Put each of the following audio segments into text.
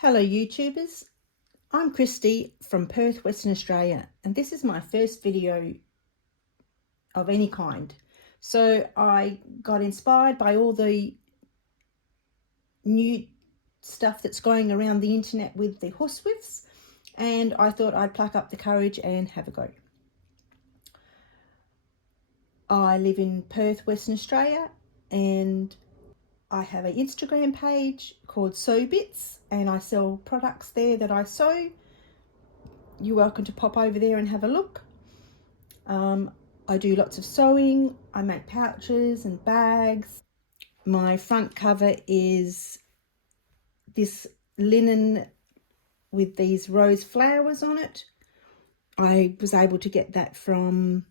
Hello YouTubers, I'm Kristy from Perth, Western Australia, and this is my first video of any kind. So I got inspired by all the new stuff that's going around the internet with the Huswifs, and I thought I'd pluck up the courage and have a go. I live in Perth, Western Australia, and I have an Instagram page called Sewbits, and I sell products there that I sew. You're welcome to pop over there and have a look. I do lots of sewing. I make pouches and bags. My front cover is this linen with these rose flowers on it. I was able to get that from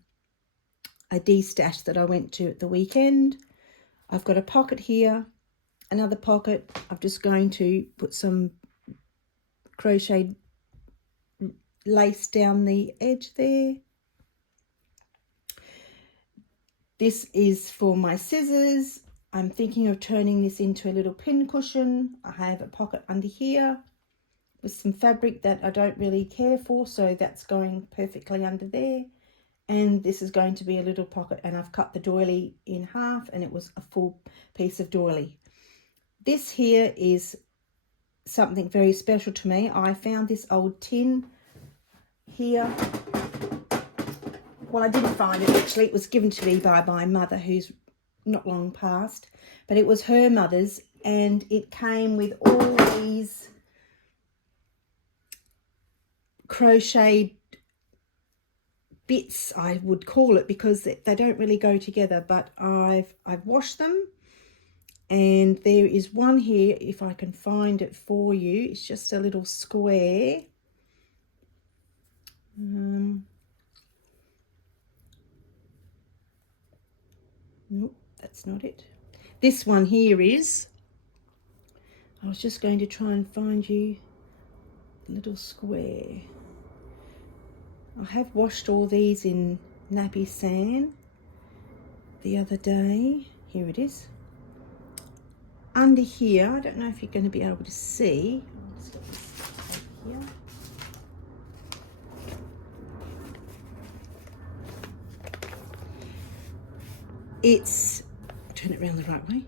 a de-stash that I went to at the weekend. I've got a pocket here, another pocket. I'm just going to put some crocheted lace down the edge there. This is for my scissors. I'm thinking of turning this into a little pin cushion. I have a pocket under here with some fabric that I don't really care for, so that's going perfectly under there. And this is going to be a little pocket, and I've cut the doily in half and it was a full piece of doily. This here is something very special to me. I found this old tin here. Well, I didn't find it actually. It was given to me by my mother, who's not long passed, but it was her mother's, and it came with all these crocheted bits, I would call it, because they don't really go together, but I've washed them, and there is one here, if I can find it for you. It's just a little square. Nope, that's not it. This one here is, I was just going to try and find you a little square. I have washed all these in nappy sand the other day. Here it is. Under here, I don't know if you're going to be able to see. Let's get this over here. It's, turn it around the right way,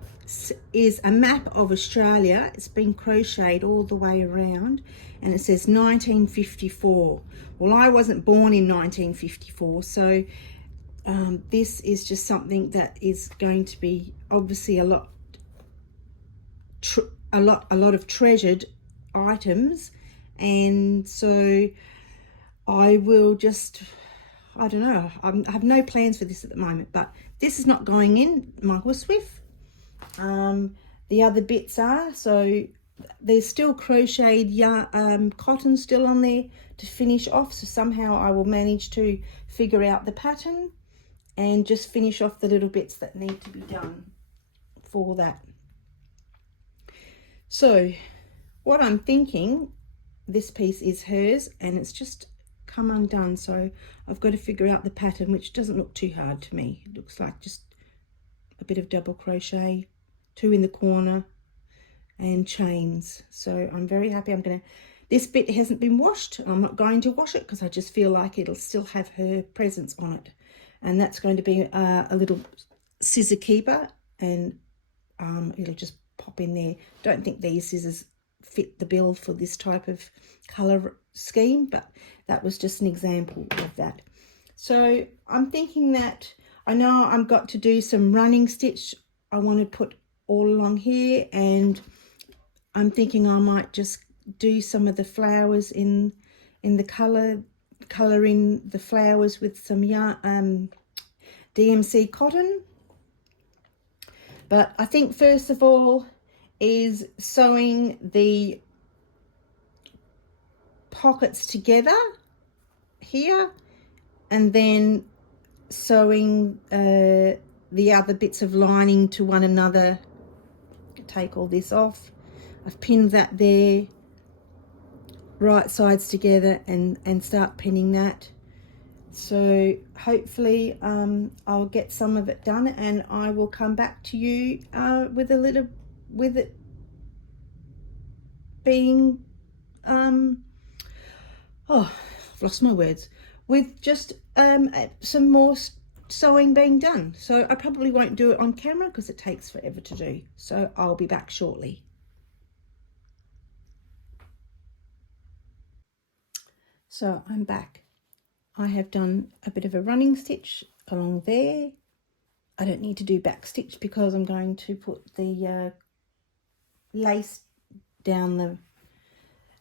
is a map of Australia. It's been crocheted all the way around, and it says 1954. Well, I wasn't born in 1954, so this is just something that is going to be obviously a lot of treasured items, and so I will just, I don't know, I have no plans for this at the moment, but this is not going in my Huswif. The other bits are, so there's still crocheted cotton still on there to finish off, so somehow I will manage to figure out the pattern and just finish off the little bits that need to be done for that. So what I'm thinking, this piece is hers and it's just come undone, so I've got to figure out the pattern, which doesn't look too hard to me. It looks like just a bit of double crochet, 2 in the corner, and chains. So I'm very happy. This bit hasn't been washed. I'm not going to wash it because I just feel like it'll still have her presence on it, and that's going to be a little scissor keeper, and it'll just pop in there. Don't think these scissors fit the bill for this type of color scheme, but that was just an example of that. So I'm thinking that I know I've got to do some running stitch. I want to put all along here, and I'm thinking I might just do some of the flowers in the colouring the flowers with some yarn, DMC cotton. But I think first of all is sewing the pockets together here, and then sewing the other bits of lining to one another. Take all this off. I've pinned that there, right sides together, and start pinning that. So hopefully I'll get some of it done, and I will come back to you with it being oh, I've lost my words, with just some more sewing being done. So I probably won't do it on camera because it takes forever to do. So I'll be back shortly. So I'm back. I have done a bit of a running stitch along there. I don't need to do back stitch because I'm going to put the lace down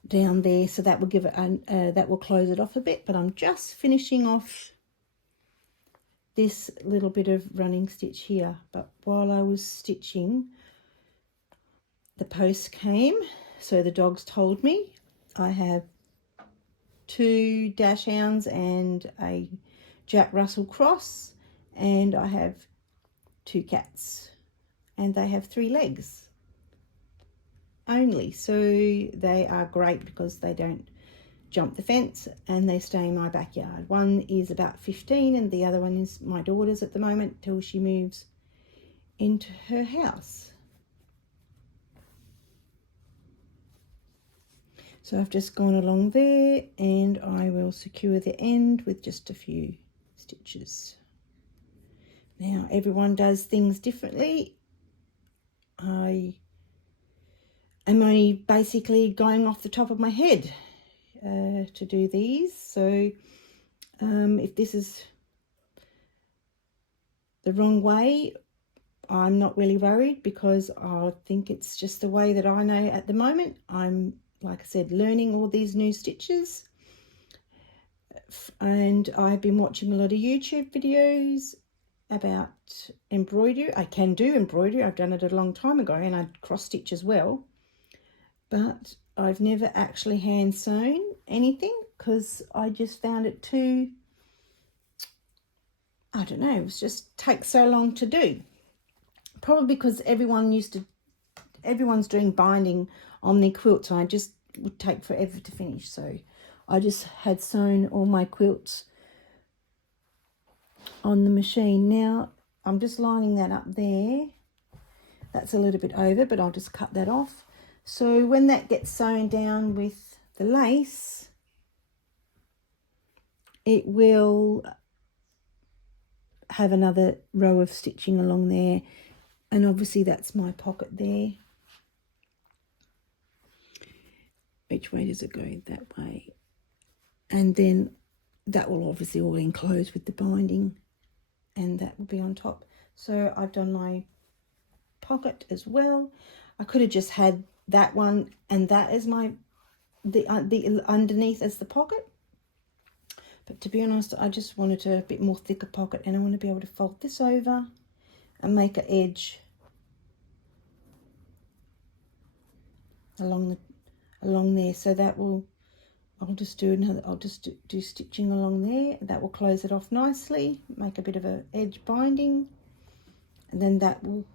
there, so that will give it that will close it off a bit. But I'm just finishing off this little bit of running stitch here. But while I was stitching, the post came, so the dogs told me. I have 2 dachshunds and a Jack Russell cross, and I have 2 cats, and they have 3 legs only, so they are great because they don't jump the fence and they stay in my backyard. One is about 15 and the other one is my daughter's at the moment till she moves into her house. So I've just gone along there and I will secure the end with just a few stitches. Now everyone does things differently. I am only basically going off the top of my head to do these. So if this is the wrong way, I'm not really worried because I think it's just the way that I know at the moment. I'm, like I said, learning all these new stitches, and I've been watching a lot of YouTube videos about embroidery. I can do embroidery. I've done it a long time ago, and I cross stitch as well, but I've never actually hand sewn anything because I just found it too, I don't know, it was just takes so long to do. Probably because everyone's doing binding on their quilts, and I just would take forever to finish. So I just had sewn all my quilts on the machine. Now I'm just lining that up there. That's a little bit over, but I'll just cut that off. So when that gets sewn down with the lace, it will have another row of stitching along there, and obviously that's my pocket there. Which way does it go? That way. And then that will obviously all enclose with the binding, and that will be on top. So I've done my pocket as well. I could have just had that one and that as the underneath as the pocket, but to be honest, I just wanted a bit more thicker pocket, and I want to be able to fold this over and make an edge along there. So that will, I'll just do stitching along there. That will close it off nicely, make a bit of a edge binding, and then that will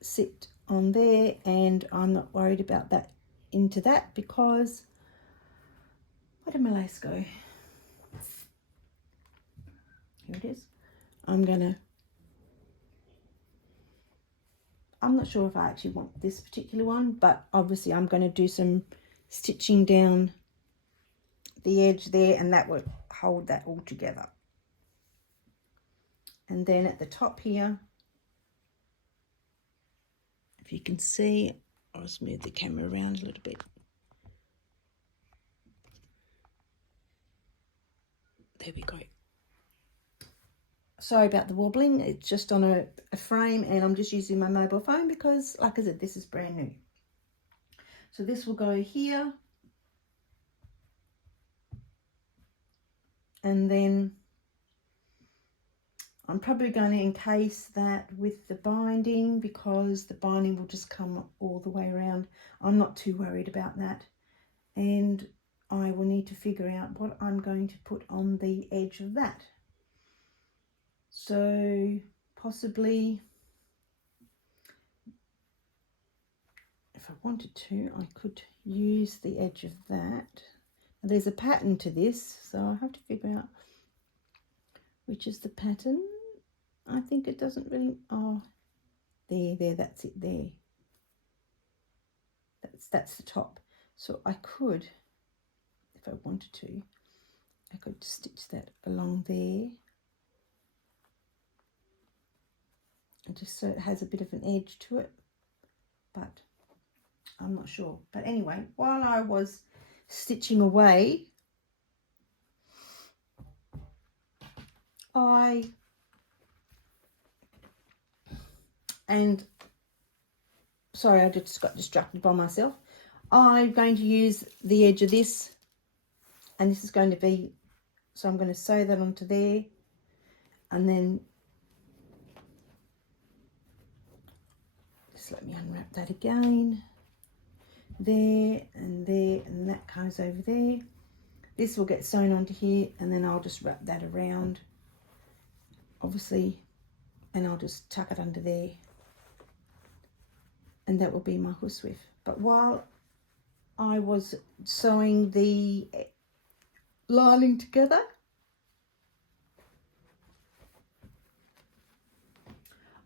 sit on there, and I'm not worried about that into that because, where did my lace go? Here it is. I'm not sure if I actually want this particular one, but obviously I'm going to do some stitching down the edge there, and that will hold that all together. And then at the top here, if you can see, I'll just move the camera around a little bit. There we go. Sorry about the wobbling. It's just on a frame, and I'm just using my mobile phone because, like I said, this is brand new. So this will go here, and then I'm probably going to encase that with the binding because the binding will just come all the way around. I'm not too worried about that, and I will need to figure out what I'm going to put on the edge of that. So possibly, if I wanted to, I could use the edge of that. Now, there's a pattern to this, so I'll have to figure out which is the pattern. I think it doesn't really, oh, there, that's it there. That's the top. So I could, if I wanted to, I could stitch that along there. And just so it has a bit of an edge to it. But I'm not sure. But anyway, while I was stitching away, sorry, I just got distracted by myself. I'm going to use the edge of this, and this is going to be, so I'm going to sew that onto there, and then just let me unwrap that again. There, and that goes over there. This will get sewn onto here, and then I'll just wrap that around, obviously, and I'll just tuck it under there. And that will be my Huswif. But while I was sewing the lining together,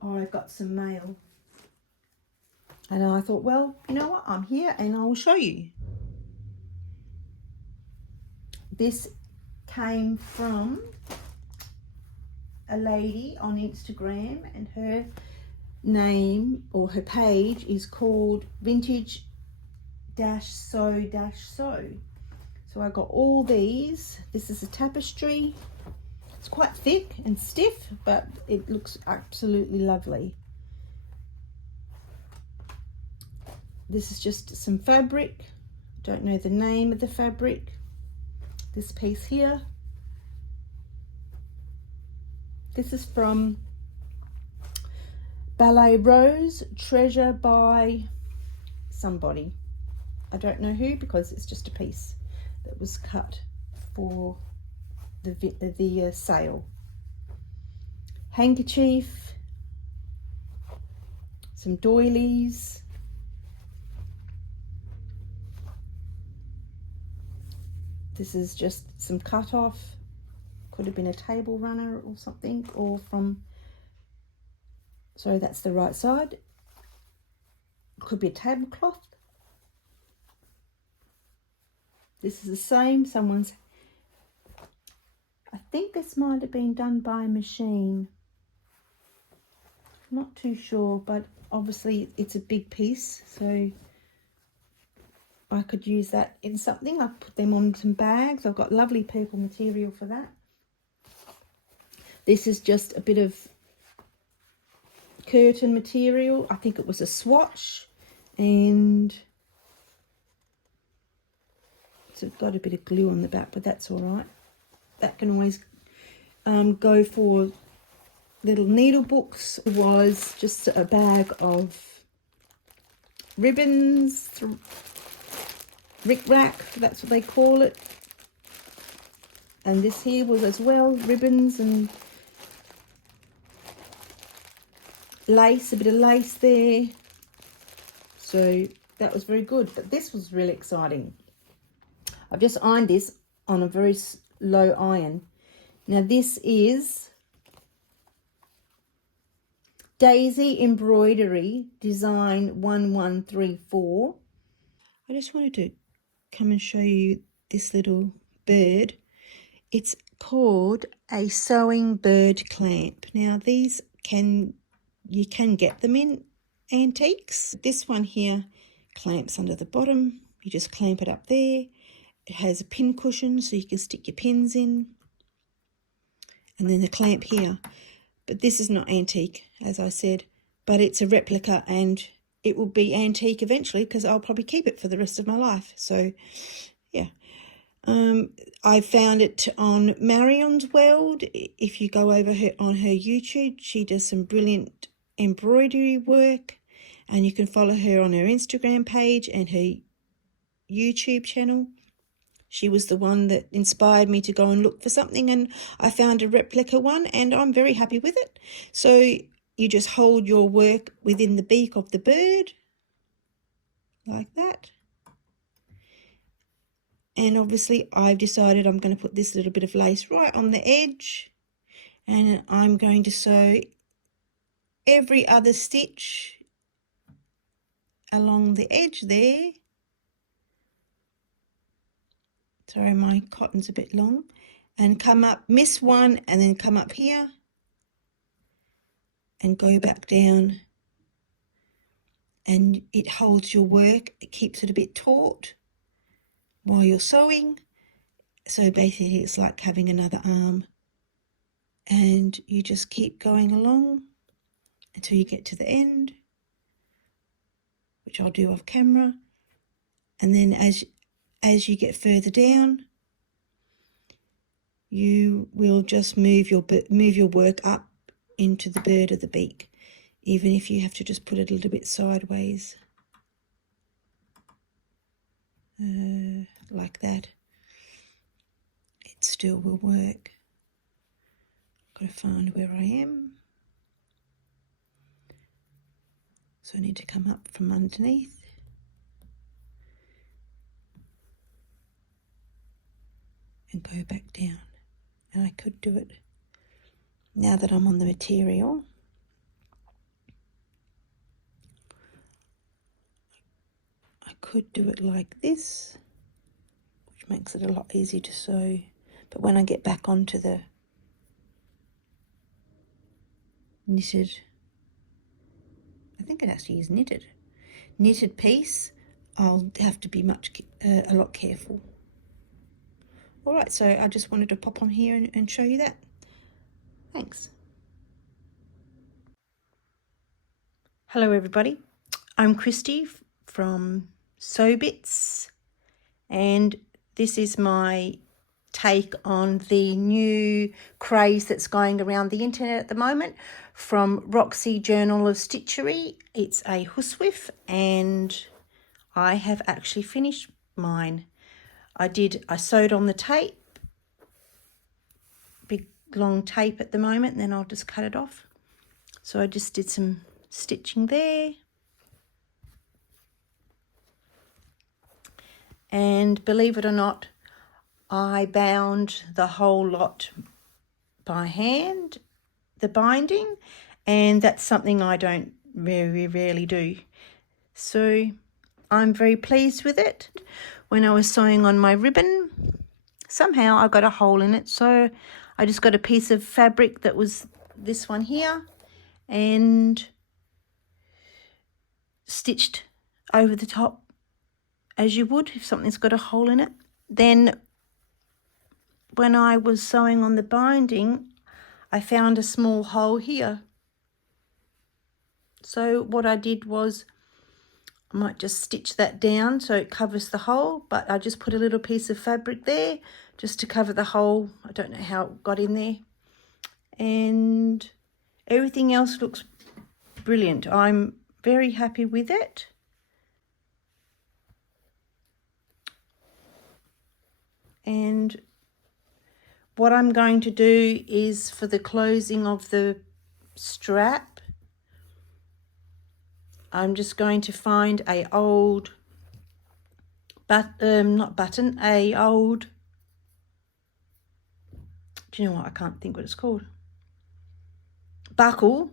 I got some mail. And I thought, well, you know what, I'm here and I'll show you. This came from a lady on Instagram, and her name or her page is called Vintage Sew. So I got all these. This is a tapestry. It's quite thick and stiff, but it looks absolutely lovely. This is just some fabric. Don't know the name of the fabric. This piece here. This is from Ballet Rose, Treasure by somebody. I don't know who, because it's just a piece that was cut for the sale. Handkerchief, some doilies, this is just some cut off, could have been a table runner or something, or from, sorry, that's the right side, could be a tablecloth. This is the same, someone's, I think this might have been done by a machine. Not too sure, but obviously it's a big piece, so I could use that in something. I've put them on some bags. I've got lovely purple material for that. This is just a bit of curtain material. I think it was a swatch, and so it's got a bit of glue on the back, but that's all right. That can always go for little needle books. It was just a bag of ribbons, rick-rack, that's what they call it. And this here was as well, ribbons and lace, a bit of lace there. So that was very good, but this was really exciting. I've just ironed this on a very low iron. Now this is Daisy Embroidery Design 1134. I just wanted to come and show you this little bird. It's called a sewing bird clamp. Now these you can get them in antiques. This one here clamps under the bottom. You just clamp it up there. It has a pin cushion so you can stick your pins in. And then the clamp here. But this is not antique, as I said, but it's a replica, and it will be antique eventually because I'll probably keep it for the rest of my life. So, yeah. I found it on Marion's World. If you go over on her YouTube, she does some brilliant embroidery work, and you can follow her on her Instagram page and her YouTube channel. She was the one that inspired me to go and look for something, and I found a replica one, and I'm very happy with it. So you just hold your work within the beak of the bird, like that. And obviously I've decided I'm going to put this little bit of lace right on the edge, and I'm going to sew every other stitch along the edge there. Sorry, my cotton's a bit long. And come up, miss one, and then come up here and go back down. And it holds your work, it keeps it a bit taut while you're sewing. So basically it's like having another arm. And you just keep going along until you get to the end, which I'll do off camera. And then as you get further down, you will just move your work up into the bird of the beak, even if you have to just put it a little bit sideways, like that. It still will work. Got to find where I am. So I need to come up from underneath. And go back down. And I could do it now that I'm on the material. I could do it like this, which makes it a lot easier to sew. But when I get back onto the knitted, I think it actually is knitted piece, I'll have to be a lot careful. All right, so I just wanted to pop on here and show you that. Thanks. Hello everybody, I'm Kristy from Sewbits, and this is my take on the new craze that's going around the internet at the moment from Roxy Journal of Stitchery. It's a Huswif, and I have actually finished mine. I sewed on the tape, big long tape at the moment, and then I'll just cut it off. So I just did some stitching there. And believe it or not, I bound the whole lot by hand, the binding, and that's something I don't very rarely do. So I'm very pleased with it. When I was sewing on my ribbon, somehow I got a hole in it, so I just got a piece of fabric that was this one here and stitched over the top as you would if something's got a hole in it. Then when I was sewing on the binding, I found a small hole here. So what I did was, I might just stitch that down so it covers the hole, but I just put a little piece of fabric there just to cover the hole. I don't know how it got in there. And everything else looks brilliant. I'm very happy with it. And what I'm going to do is, for the closing of the strap, I'm just going to find a old, not button, a old, do you know what, I can't think what it's called, buckle,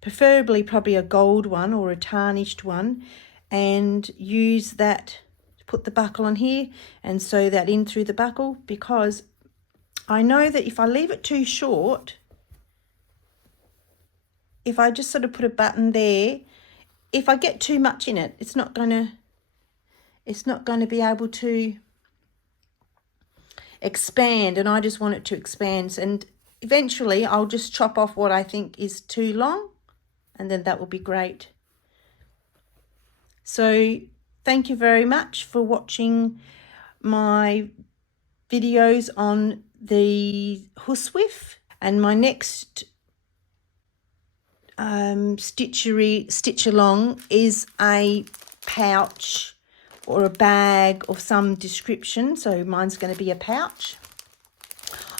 preferably probably a gold one or a tarnished one, and use that to put the buckle on here and sew that in through the buckle, because I know that if I leave it too short, if I just sort of put a button there, if I get too much in it, it's not going to be able to expand, and I just want it to expand. And eventually I'll just chop off what I think is too long, and then that will be great. So thank you very much for watching my videos on the Huswif, and my next stitch along is a pouch or a bag of some description. So mine's going to be a pouch.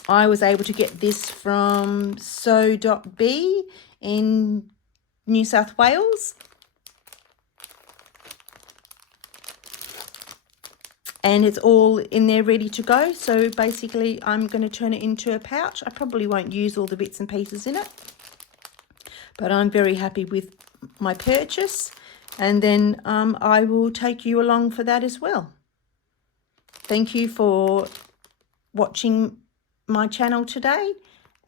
I was able to get this from Sew.B in New South Wales, and it's all in there ready to go. So basically I'm going to turn it into a pouch. I probably won't use all the bits and pieces in it, but I'm very happy with my purchase, and then I will take you along for that as well. thank you for watching my channel today,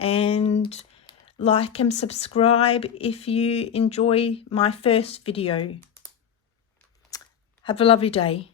and like and subscribe if you enjoy my first video. Have a lovely day.